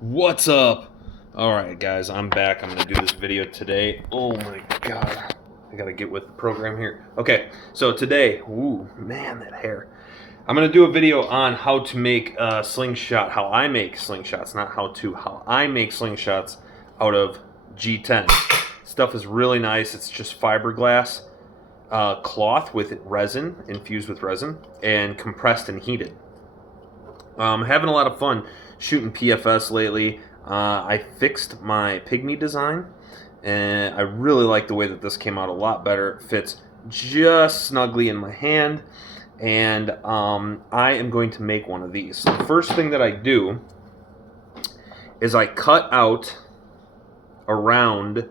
What's up? Alright guys, I'm back. I'm going to do this video today. Oh my god. I got to get with the program here. Okay, so today, ooh, man, that hair. I'm going to do a video on how to make a slingshot, how I make slingshots, not how I make slingshots out of G10. Stuff is really nice. It's just fiberglass cloth with resin, infused with resin, and compressed and heated. Having a lot of fun shooting PFS lately. I fixed my pygmy design, and I really like the way that this came out a lot better. It fits just snugly in my hand, and I am going to make one of these. So the first thing that I do is I cut out around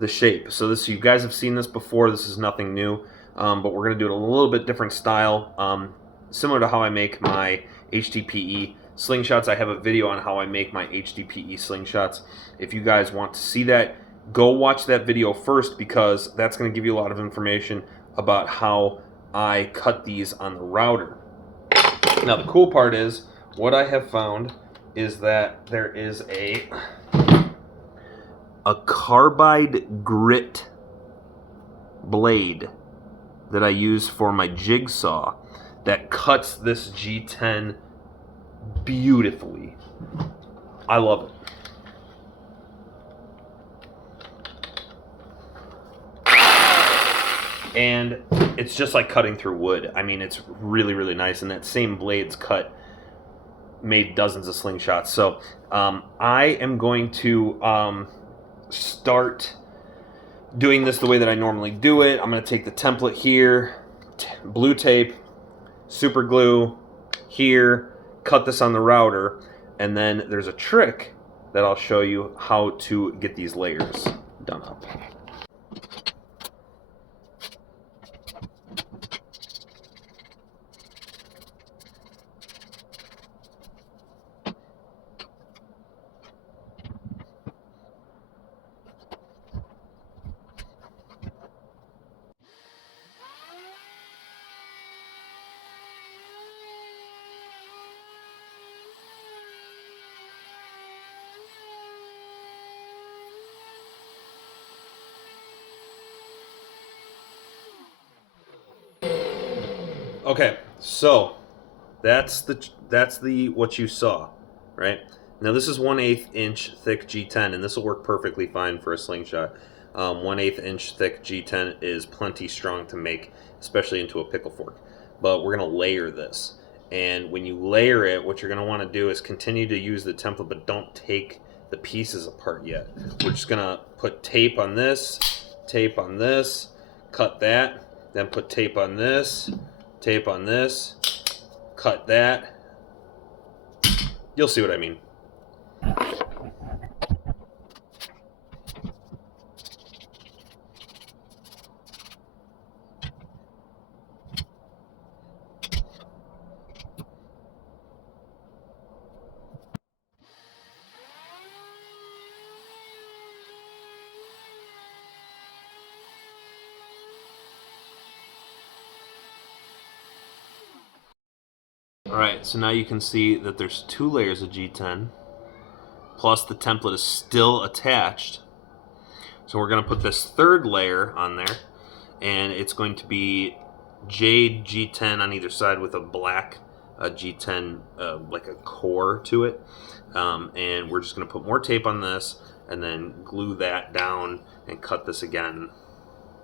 the shape. So this, you guys have seen this before. This is nothing new, but we're going to do it a little bit different style. Similar to how I make my HDPE slingshots. I have a video on how I make my HDPE slingshots. If you guys want to see that, go watch that video first, because that's going to give you a lot of information about how I cut these on the router. Now the cool part is, what I have found is that there is a carbide grit blade that I use for my jigsaw that cuts this G10 beautifully. I love it. And it's just like cutting through wood. I mean, it's really, really nice. And that same blade's cut made dozens of slingshots. So I am going to start doing this the way that I normally do it. I'm going to take the template here, blue tape, super glue here, cut this on the router, and then there's a trick that I'll show you how to get these layers done up. Okay, so that's the what you saw, right? Now this is 1/8 inch thick G10, and this will work perfectly fine for a slingshot. 1/8 inch thick G10 is plenty strong to make, especially into a pickle fork. But we're gonna layer this, and when you layer it, what you're gonna want to do is continue to use the template, but don't take the pieces apart yet. We're just gonna put tape on this, cut that, then put tape on this, cut that. You'll see what I mean. Alright, so now you can see that there's 2 layers of G10, plus the template is still attached. So we're going to put this 3rd layer on there, and it's going to be jade G10 on either side with a black G10, like a core to it. And we're just going to put more tape on this, and then glue that down and cut this again,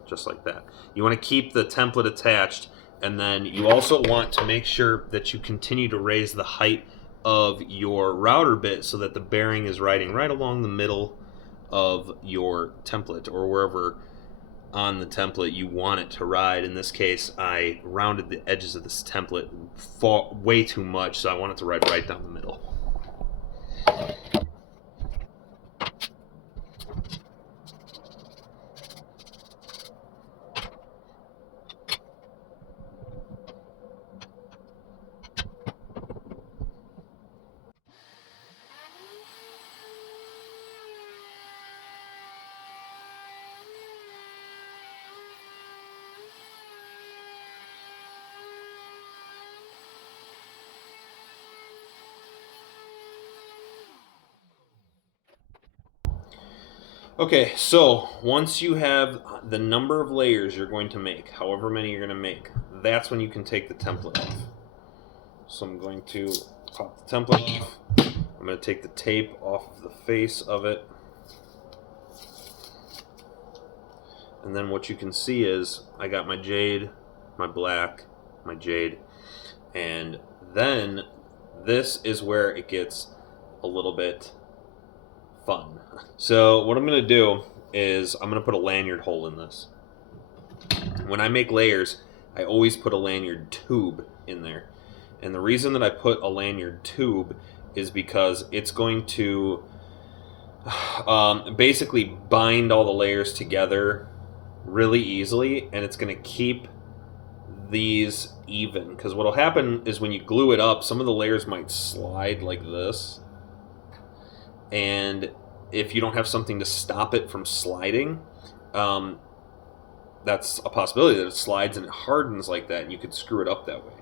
just like that. You want to keep the template attached, and then you also want to make sure that you continue to raise the height of your router bit so that the bearing is riding right along the middle of your template, or wherever on the template you want it to ride. In this case, I rounded the edges of this template way too much, so I want it to ride right down the middle. Okay, so once you have the number of layers you're going to make, however many you're going to make, that's when you can take the template off. So I'm going to pop the template off. I'm going to take the tape off of the face of it. And then what you can see is I got my jade, my black, my jade, and then this is where it gets a little bit fun. So what I'm going to do is I'm going to put a lanyard hole in this. When I make layers, I always put a lanyard tube in there. And the reason that I put a lanyard tube is because it's going to basically bind all the layers together really easily, and it's going to keep these even. Because what will happen is when you glue it up, some of the layers might slide like this. And if you don't have something to stop it from sliding, that's a possibility that it slides and it hardens like that, and you could screw it up that way.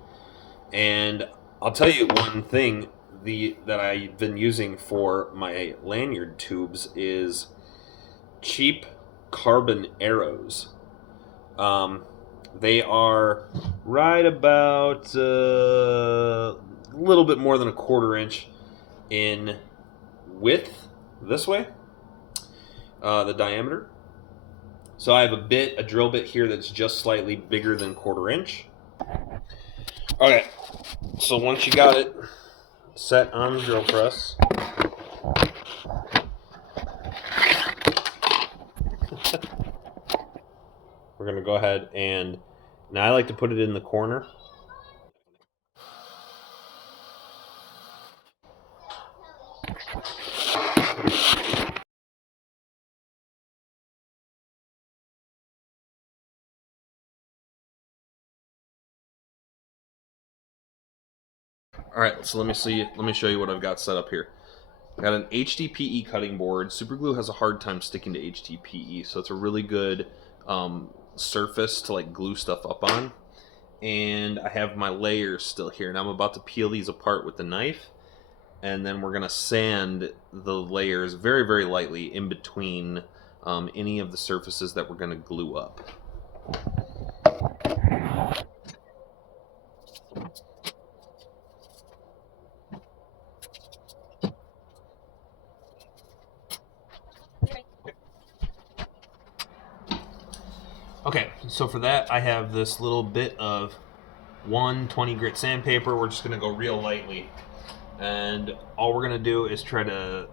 And I'll tell you one thing that I've been using for my lanyard tubes is cheap carbon arrows. They are right about a little bit more than a 1/4 inch in width this way, the diameter. So I have a drill bit here that's just slightly bigger than 1/4 inch. Okay, so once you got it set on the drill press, we're going to go ahead and, now I like to put it in the corner. All right, so let me show you what I've got set up here. I got an HDPE cutting board. Superglue has a hard time sticking to HDPE, so it's a really good surface to like glue stuff up on. And I have my layers still here, and I'm about to peel these apart with the knife, and then we're gonna sand the layers very, very lightly in between any of the surfaces that we're gonna glue up. Okay, so for that I have this little bit of 120 grit sandpaper. We're just gonna go real lightly, and all we're gonna do is try to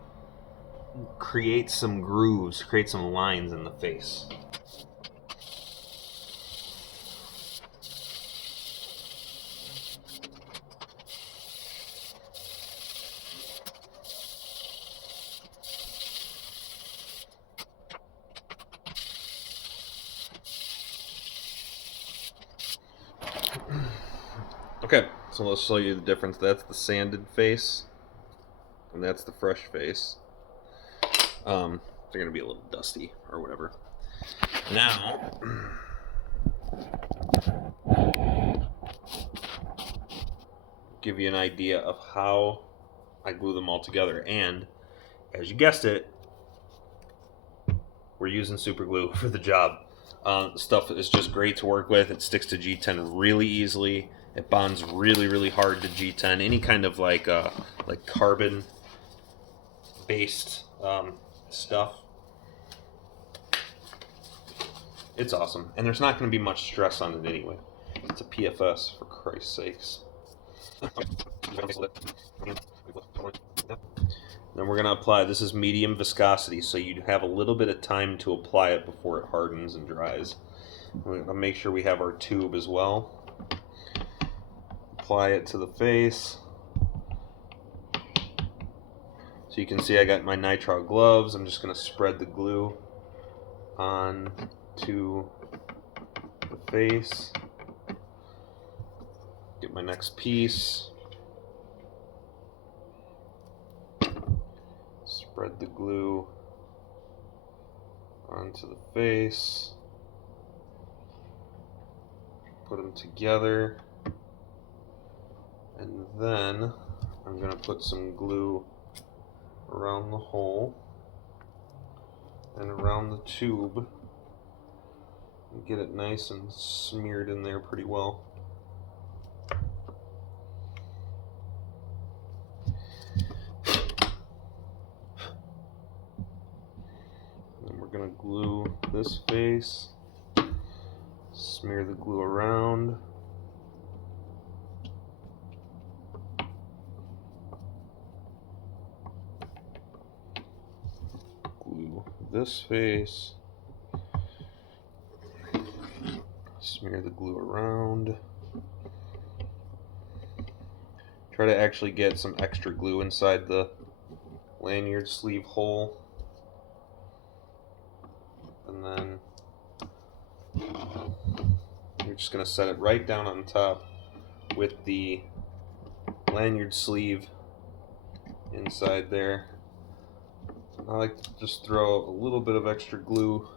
create some grooves, create some lines in the face. Okay, so let's show you the difference. That's the sanded face, and that's the fresh face. They're gonna be a little dusty or whatever. Now, give you an idea of how I glue them all together, and as you guessed it, we're using super glue for the job. Stuff is just great to work with. It sticks to G10 really easily. It bonds really, really hard to G10. Any kind of like carbon-based stuff. It's awesome, and there's not going to be much stress on it anyway. It's a PFS, for Christ's sakes. Then we're going to apply, this is medium viscosity, so you have a little bit of time to apply it before it hardens and dries. We're going to make sure we have our tube as well. Apply it to the face. So you can see I got my nitrile gloves. I'm just going to spread the glue on to the face. Get my next piece. Spread the glue onto the face. Put them together. And then I'm going to put some glue around the hole. and around the tube and get it nice and smeared in there pretty well. And we're going to glue this face, smear the glue around. Glue this face, smear the glue around. Try to actually get some extra glue inside the lanyard sleeve hole. And then you're just going to set it right down on top with the lanyard sleeve inside there. I like to just throw a little bit of extra glue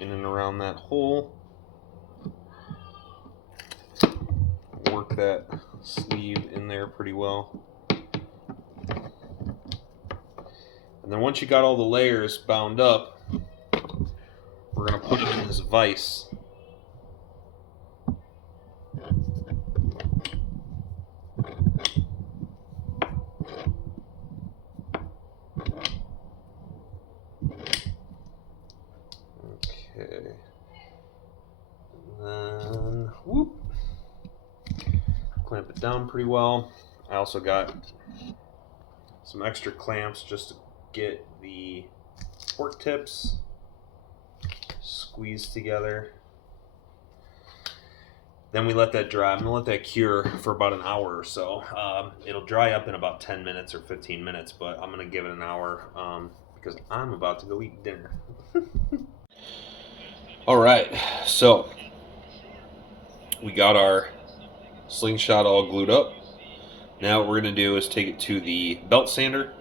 in and around that hole. Work that sleeve in there pretty well. And then once you got all the layers bound up, we're going to put it in this vise. Okay. And then, whoop. Clamp it down pretty well. I also got some extra clamps just to get the fork tips squeezed together. Then we let that dry. I'm going to let that cure for about an hour or so. It'll dry up in about 10 minutes or 15 minutes, but I'm going to give it an hour because I'm about to go eat dinner. All right, so we got our slingshot all glued up. Now what we're going to do is take it to the belt sander.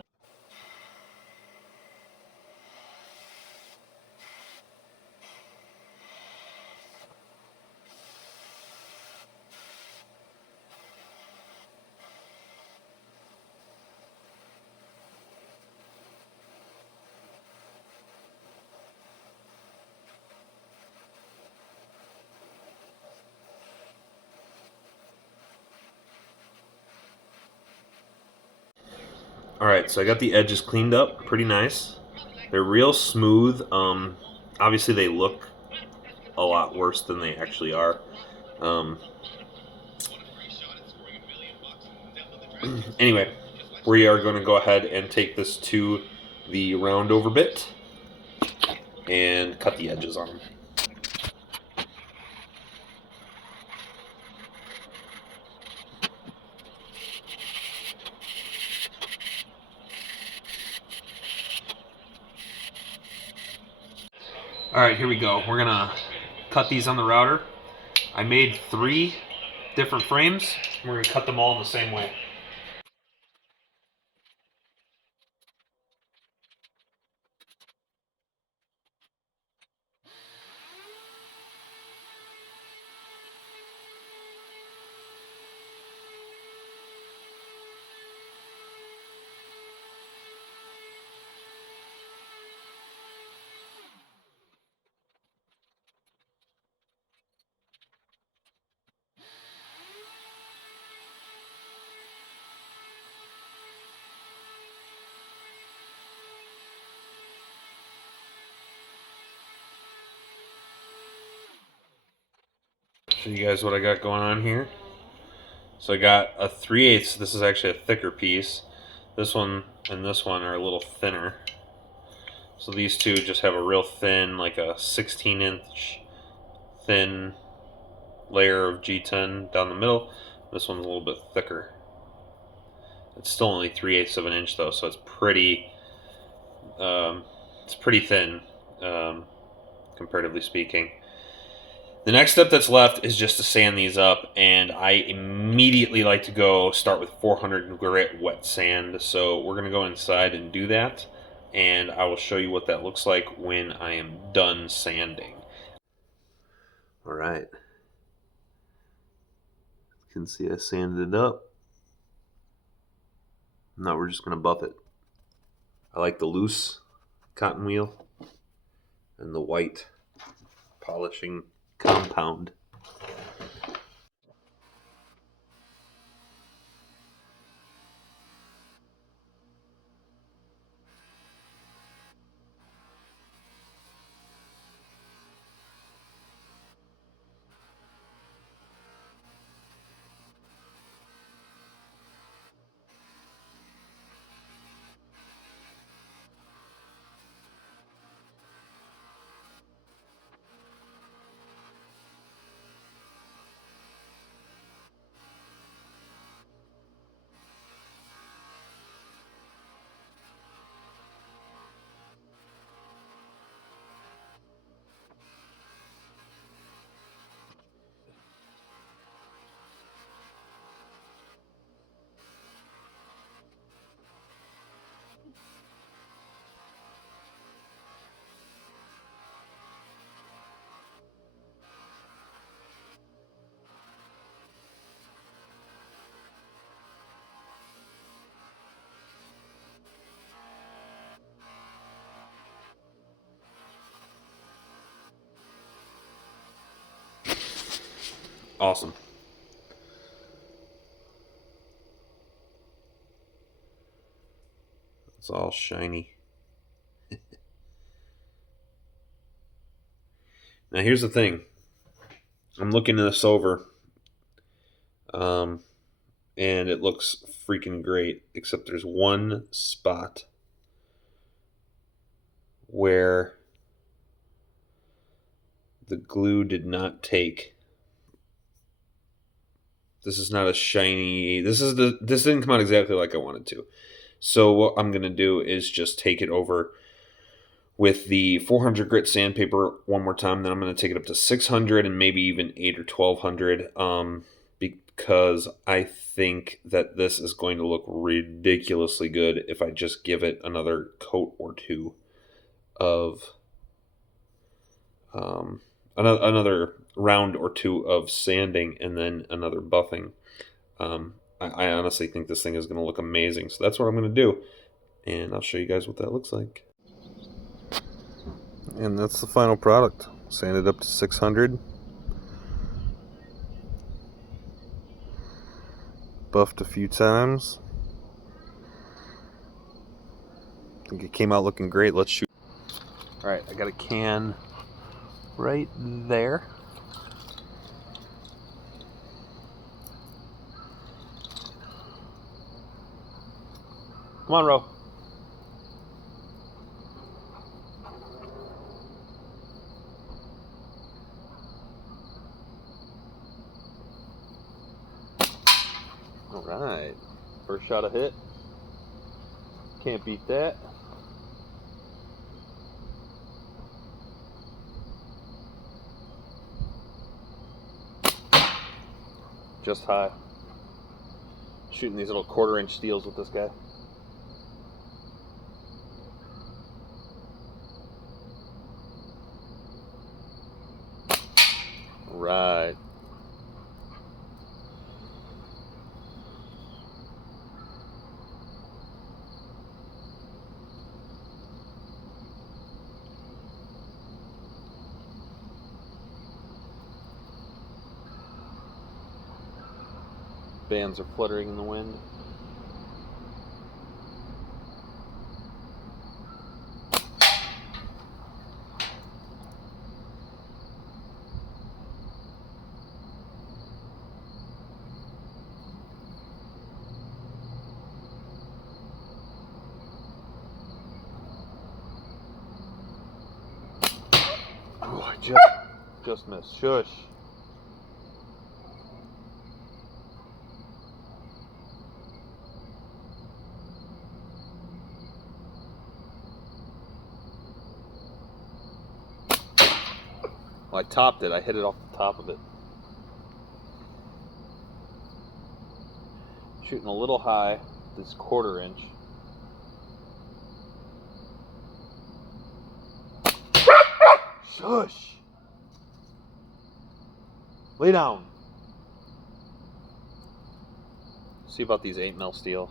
Alright, so I got the edges cleaned up pretty nice. They're real smooth. Obviously they look a lot worse than they actually are. Anyway, we are going to go ahead and take this to the round over bit and cut the edges on them. Alright, here we go. We're gonna cut these on the router. I made 3 different frames. We're gonna cut them all in the same way. Show you guys what I got going on here. So I got a 3/8. This is actually a thicker piece. This one and this one are a little thinner. So these two just have a real thin, like a 16-inch thin layer of G10 down the middle. This one's a little bit thicker. It's still only 3/8 of an inch though, so it's pretty thin, comparatively speaking. The next step that's left is just to sand these up, and I immediately like to go start with 400 grit wet sand. So we're going to go inside and do that, and I will show you what that looks like when I am done sanding. All right. You can see I sanded it up. Now we're just going to buff it. I like the loose cotton wheel. and the white polishing compound. Awesome. It's all shiny. Now here's the thing. I'm looking this over, and it looks freaking great, except there's one spot where the glue did not take. This is not a shiny. This didn't come out exactly like I wanted to. So what I'm gonna do is just take it over with the 400 grit sandpaper one more time. Then I'm gonna take it up to 600 and maybe even 8 or 1200. Because I think that this is going to look ridiculously good if I just give it another coat or two of another round or two of sanding and then another buffing. I honestly think this thing is going to look amazing. So that's what I'm going to do. And I'll show you guys what that looks like. And that's the final product. Sanded up to 600. Buffed a few times. I think it came out looking great. Let's shoot. Alright, I got a can right there. Come on, Ro. Alright. First shot of hit. Can't beat that. Just high. Shooting these little 1/4 inch steels with this guy. Right. Bands are fluttering in the wind. Oh, I just missed. Shush. Well, I topped it. I hit it off the top of it. Shooting a little high. This 1/4 inch. Shush. Lay down. See about these 8mm steel.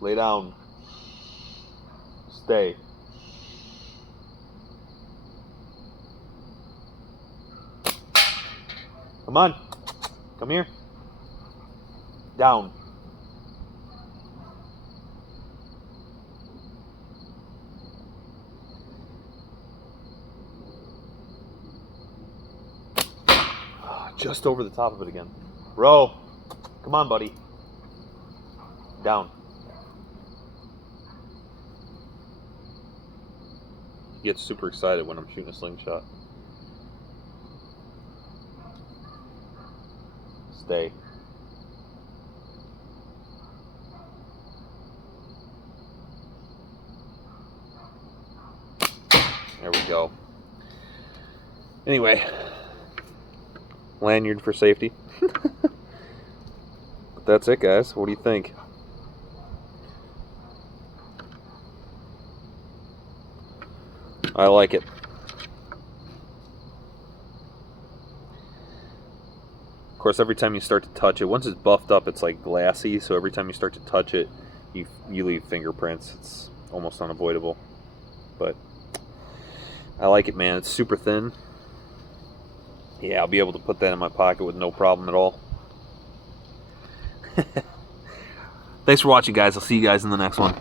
Lay down. Stay. Come on. Come here. Down. Just over the top of it again. Row. Come on, buddy. Down. He gets super excited when I'm shooting a slingshot. Stay. There we go. Anyway, lanyard for safety. But that's it, guys. What do you think? I like it. Of course, every time you start to touch it, once it's buffed up, it's like glassy, so every time you start to touch it, you leave fingerprints. It's almost unavoidable. But I like it, man. It's super thin. Yeah, I'll be able to put that in my pocket with no problem at all. Thanks for watching, guys. I'll see you guys in the next one.